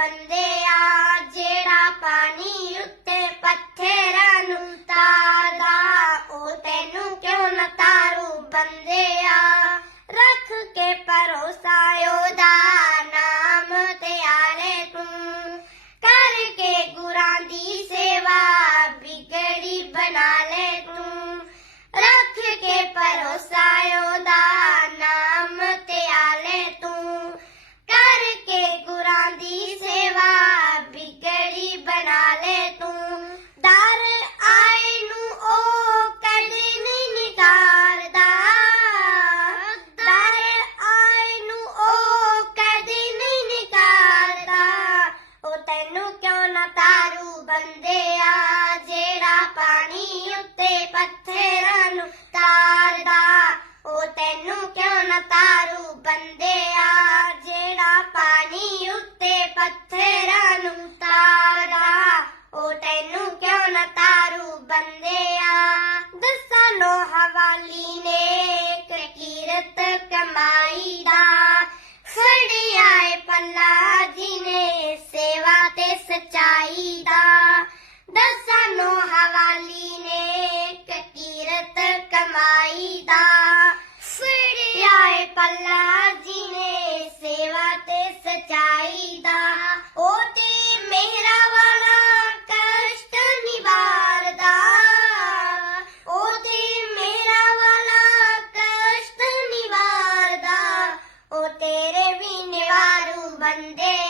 ಬಂದೇ ਬੰਦਿਆ ਜਿਹੜਾ ਪਾਣੀ ਉੱਤੇ ਪੱਥਰਾਂ ਨੂੰ ਤਾਰਦਾ, ਉਹ ਤੈਨੂੰ ਕਿਉਂ ਨਾ ਤਾਰੂ? ਬੰਦਿਆ ਜਿਹੜਾ ਪਾਣੀ ਉੱਤੇ ਪੱਥਰਾਂ ਨੂੰ ਤਾਰਦਾ, ਉਹ ਤੈਨੂੰ ਕਿਉਂ ਨਾ ਤਾਰੂ? ਬੰਦਿਆ ਦਸਾਂ ਨੋ ਹਵਾਲੀ ਨੇ ਕੀਰਤ ਕਮਾਈ ਦਾ ਫੜਿਆ ਏ ਪੱਲਾ ਜੀ ਨੇ ਸੇਵਾ ਤੇ ਸਚਾਈ ਦਾ ਸਚਾਈ ਉਹ ਤੇ ਮੇਰਾ ਵਾਲਾ ਕਸ਼ਟ ਨਿਵਾਰਦਾ। ਉਹ ਤੇ ਮੇਰਾ ਵਾਲਾ ਕਸ਼ਟ ਨਿਵਾਰਦਾ। ਉਹ ਤੇਰੇ ਵੀ ਨਿਵਾਰੂ ਬੰਦੇ